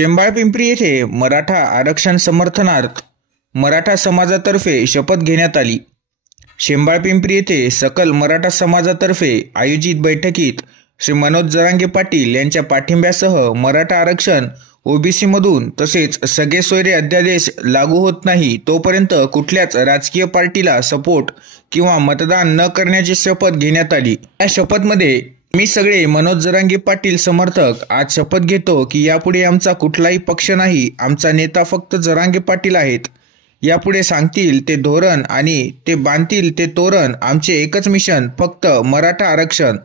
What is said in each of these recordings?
शेंबाळपिंपरी येथे मराठा आरक्षण समर्थनार्थ मराठा समाजातर्फे शपथ घेण्यात आली। शेंबाळपिंपरी येथे सकल मराठा समाजातर्फे आयोजित बैठकीत श्री मनोज जरांगे पाटील यांच्या पाठिंब्यासह मराठा आरक्षण ओबीसी मधून तसेच सगळे सोयरे अध्यादेश लागू होत नाही तोपर्यंत कुठल्याच राजकीय पार्टीला सपोर्ट किंवा मतदान न करण्याची शपथ घेण्यात आली। या शपथमध्ये मी सगळे मनोज जरांगे पाटील समर्थक आज शपथ घेतो की यापुढे आमचा कुठलाही पक्ष नाही, आमचा नेता फक्त जरांगे पाटील आहेत। यापुढे सांगतील ते धोरण आणि ते बांधतील ते तोरण, आमचे एकच मिशन फक्त मराठा आरक्षण।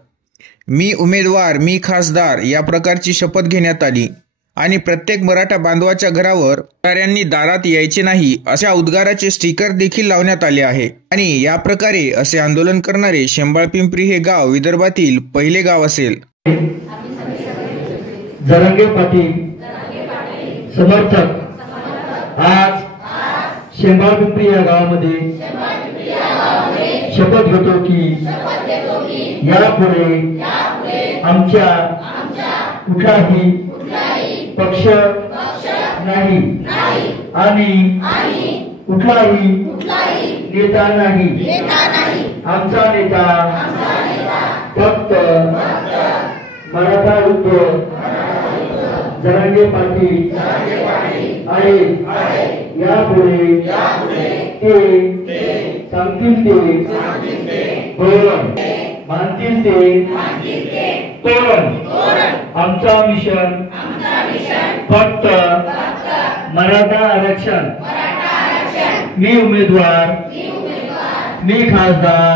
मी उमेदवार मी खासदार या प्रकारची शपथ घेण्यात आली आणि प्रत्येक मराठा बांधवाच्या घरावर पुढाऱ्यांनी दारात यायचे नाही अशा उद्गाराचे स्टिकर देखील लावण्यात आले आहे। आणि या प्रकारे असे आंदोलन करणारे शेंबाळपिंपरी हे गाव विदर्भातील पहिले गाव असेल। जरांगे पाटील समर्थक आज शेंबाळपिंपरी या गावामध्ये शपथ घेतो की यापुढे आमच्या कुठलाही पक्ष नाही आणि कुठलाही नेता नाही। आमचा नेता फक्त मराठा उद्धव जरांगे पाटील आहे। यापुढे ते सांगतील ते धोरण मानतील ते तोरण, आमचा मिशन फक्त मराठा आरक्षण। मी उमेदवार मी खासदार।